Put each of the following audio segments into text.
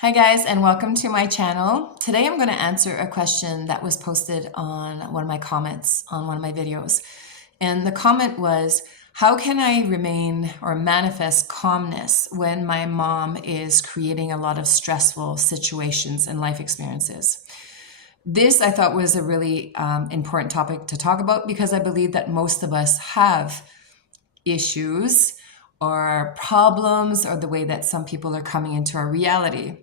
Hi guys, and welcome to my channel. Today I'm going to answer a question that was posted on one of my comments on one of my videos. And the comment was, how can I remain or manifest calmness when my mom is creating a lot of stressful situations and life experiences? This I thought was a really important topic to talk about because I believe that most of us have issues or problems or the way that some people are coming into our reality.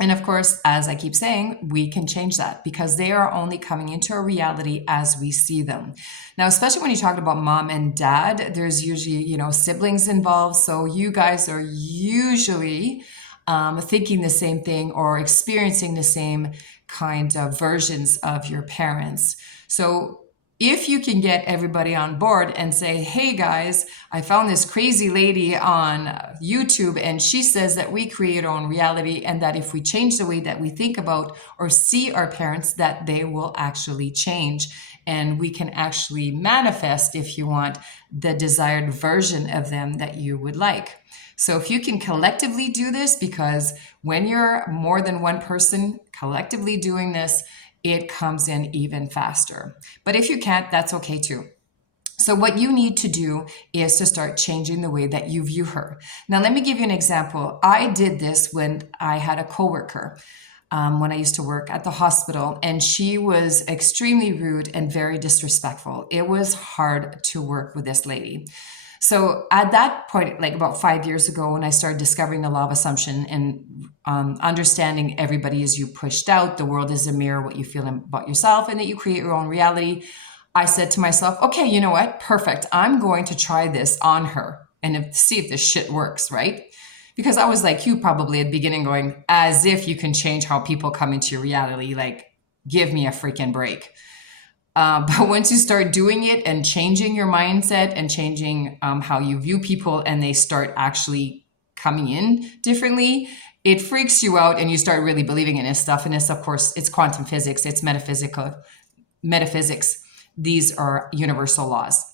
And of course, as I keep saying, we can change that because they are only coming into our reality as we see them. Now, especially when you talk about mom and dad, there's usually, siblings involved. So you guys are usually thinking the same thing or experiencing the same kind of versions of your parents. So if you can get everybody on board and say, hey guys, I found this crazy lady on YouTube and she says that we create our own reality and that if we change the way that we think about or see our parents, that they will actually change. And we can actually manifest, if you want, the desired version of them that you would like. So if you can collectively do this, because when you're more than one person collectively doing this, it comes in even faster. But if you can't, that's okay too. So what you need to do is to start changing the way that you view her. Now, let me give you an example. I did this when I had a coworker when I used to work at the hospital, and she was extremely rude and very disrespectful. It was hard to work with this lady. So at that point, like about 5 years ago, when I started discovering the law of assumption and understanding everybody is you pushed out, the world is a mirror, what you feel about yourself, and that you create your own reality, I said to myself, okay, you know what? Perfect. I'm going to try this on her and see if this shit works, right? Because I was like you probably at the beginning going, as if you can change how people come into your reality. Like, give me a freaking break. But once you start doing it and changing your mindset and changing how you view people and they start actually coming in differently, it freaks you out and you start really believing in this stuff. And this, of course, it's quantum physics, it's metaphysics. These are universal laws.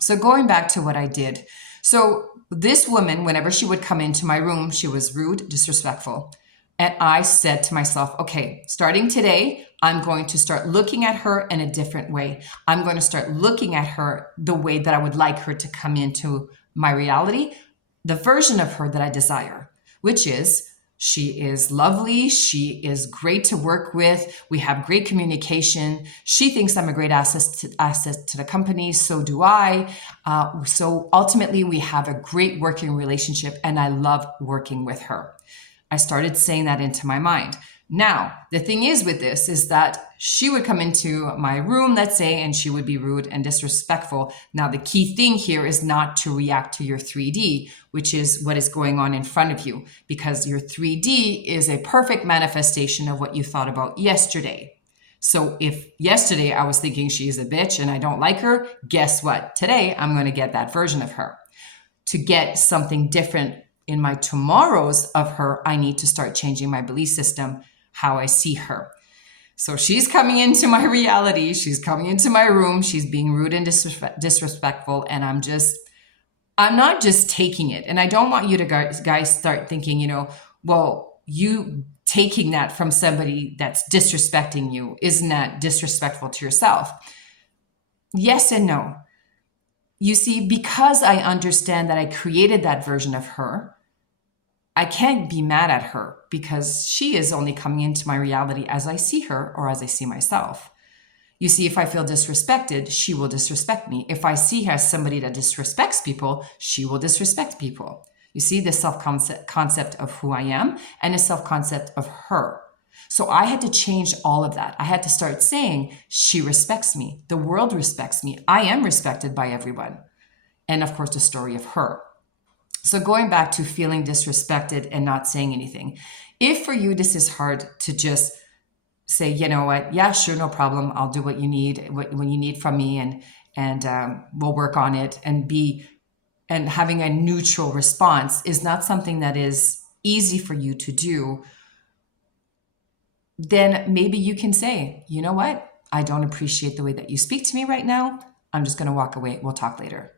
So going back to what I did. So this woman, whenever she would come into my room, she was rude, disrespectful. And I said to myself, okay, starting today, I'm going to start looking at her in a different way. I'm going to start looking at her the way that I would like her to come into my reality, the version of her that I desire, which is she is lovely. She is great to work with. We have great communication. She thinks I'm a great asset to the company. So do I. So ultimately, we have a great working relationship, and I love working with her. I started saying that into my mind. Now, the thing is with this is that she would come into my room, let's say, and she would be rude and disrespectful. Now, the key thing here is not to react to your 3D, which is what is going on in front of you, because your 3D is a perfect manifestation of what you thought about yesterday. So if yesterday I was thinking she's a bitch and I don't like her, guess what? Today, I'm going to get that version of her. To get something different in my tomorrows of her, I need to start changing my belief system, how I see her. So she's coming into my reality. She's coming into my room. She's being rude and disrespectful. And I'm not just taking it. And I don't want you to guys start thinking, well, you taking that from somebody that's disrespecting you, isn't that disrespectful to yourself? Yes and no. You see, because I understand that I created that version of her, I can't be mad at her because she is only coming into my reality as I see her or as I see myself. You see, if I feel disrespected, she will disrespect me. If I see her as somebody that disrespects people, she will disrespect people. You see the self-concept of who I am and the self-concept of her. So I had to change all of that. I had to start saying, she respects me. The world respects me. I am respected by everyone. And of course, the story of her. So going back to feeling disrespected and not saying anything. If for you, this is hard to just say, you know what, yeah, sure, no problem. I'll do what you need, when you need from me, and we'll work on it. And having a neutral response is not something that is easy for you to do. Then maybe you can say, you know what, I don't appreciate the way that you speak to me right now. I'm just going to walk away. We'll talk later.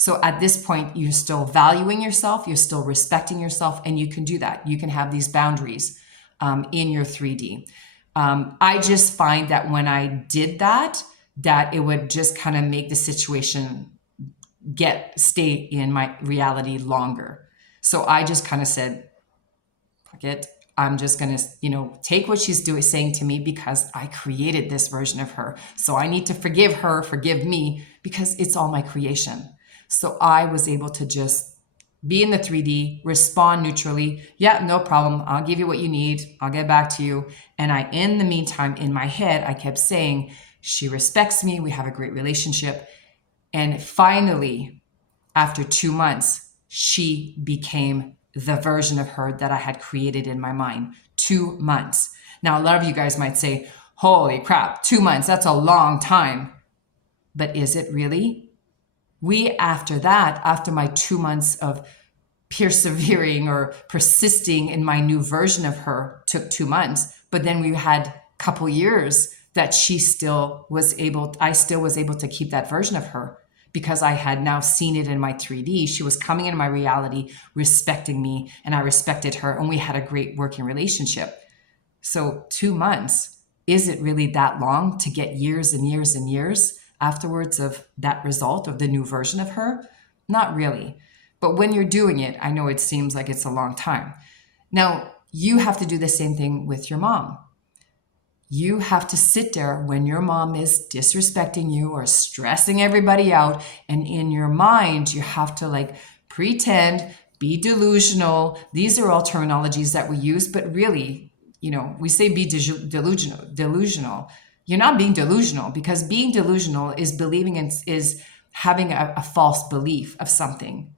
So at this point, you're still valuing yourself, you're still respecting yourself, and you can do that. You can have these boundaries in your 3D. I just find that when I did that, that it would just kind of make the situation stay in my reality longer. So I just kind of said, fuck it. I'm just going to, take what she's saying to me because I created this version of her. So I need to forgive her, forgive me, because it's all my creation. So I was able to just be in the 3D, respond neutrally. Yeah, no problem. I'll give you what you need. I'll get back to you. And in the meantime, in my head, I kept saying, she respects me. We have a great relationship. And finally, after 2 months, she became the version of her that I had created in my mind. 2 months. Now, a lot of you guys might say, holy crap, 2 months, that's a long time. But is it really? After that, after my 2 months of persevering or persisting in my new version of her, took 2 months, but then we had a couple years that I still was able to keep that version of her because I had now seen it in my 3D. She was coming into my reality, respecting me, and I respected her, and we had a great working relationship. So 2 months, is it really that long to get years and years and years afterwards of that result of the new version of her? Not really. But when you're doing it, I know it seems like it's a long time. Now, you have to do the same thing with your mom. You have to sit there when your mom is disrespecting you or stressing everybody out. And in your mind, you have to pretend, be delusional. These are all terminologies that we use, but really, we say be delusional. You're not being delusional, because being delusional is believing is having a false belief of something.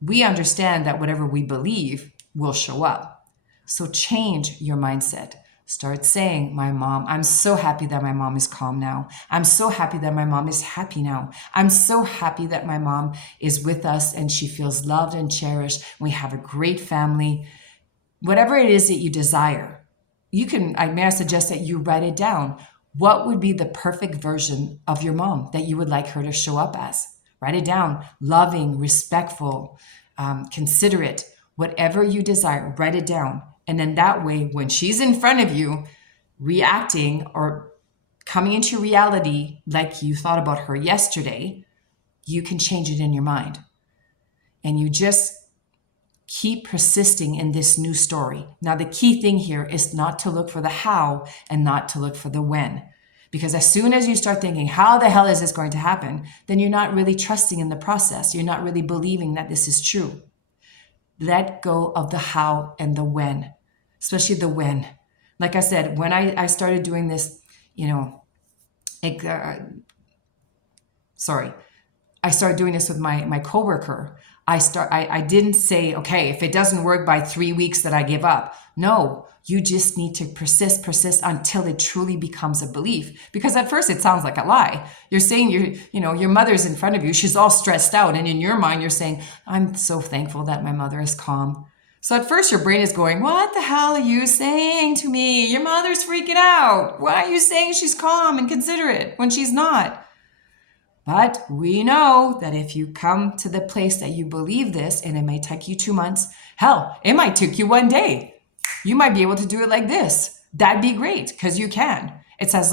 We understand that whatever we believe will show up. So change your mindset. Start saying, I'm so happy that my mom is calm now. I'm so happy that my mom is happy now. I'm so happy that my mom is with us and she feels loved and cherished. We have a great family. Whatever it is that you desire, I suggest that you write it down. What would be the perfect version of your mom that you would like her to show up as? Write it down. Loving, respectful, considerate, whatever you desire, write it down. And then that way, when she's in front of you, reacting or coming into reality like you thought about her yesterday, you can change it in your mind. And you just keep persisting in this new story. Now, the key thing here is not to look for the how and not to look for the when. Because as soon as you start thinking, how the hell is this going to happen? Then you're not really trusting in the process. You're not really believing that this is true. Let go of the how and the when, especially the when. Like I said, when I started doing this, I started doing this with my coworker. I didn't say, okay, if it doesn't work by 3 weeks that I give up. No, you just need to persist until it truly becomes a belief. Because at first it sounds like a lie. You're saying your mother's in front of you. She's all stressed out. And in your mind, you're saying, I'm so thankful that my mother is calm. So at first your brain is going, what the hell are you saying to me? Your mother's freaking out. Why are you saying she's calm and considerate when she's not? But we know that if you come to the place that you believe this, and it may take you 2 months, hell, it might take you 1 day. You might be able to do it like this. That'd be great, because you can. It's as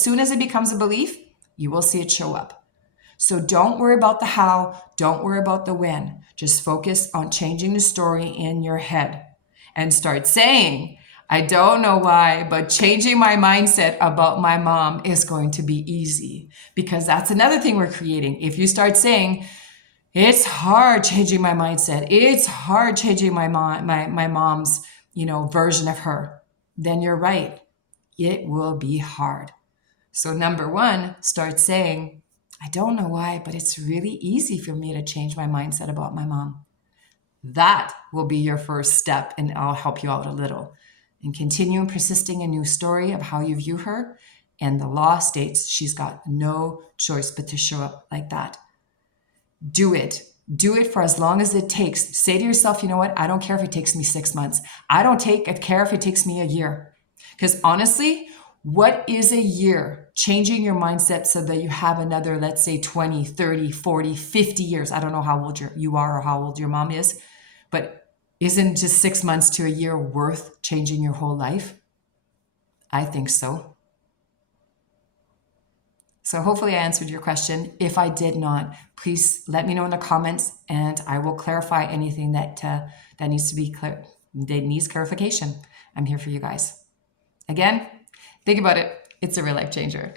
soon as it becomes a belief, you will see it show up. So don't worry about the how, don't worry about the when. Just focus on changing the story in your head and start saying, I don't know why, but changing my mindset about my mom is going to be easy, because that's another thing we're creating. If you start saying, it's hard changing my mindset, it's hard changing my mom's, version of her, then you're right. It will be hard. So number 1, start saying, I don't know why, but it's really easy for me to change my mindset about my mom. That will be your first step, and I'll help you out a little. And continue persisting a new story of how you view her. And the law states she's got no choice but to show up like that. Do it. Do it for as long as it takes. Say to yourself, you know what? I don't care if it takes me 6 months. I don't care if it takes me a year. Because honestly, What is a year? Changing your mindset so that you have another, let's say 20, 30, 40, 50 years. I don't know how old you are or how old your mom is, but isn't just 6 months to a year worth changing your whole life? I think so. So hopefully I answered your question. If I did not, please let me know in the comments, and I will clarify anything that needs to be clear, that needs clarification. I'm here for you guys. Again, think about it. It's a real life changer.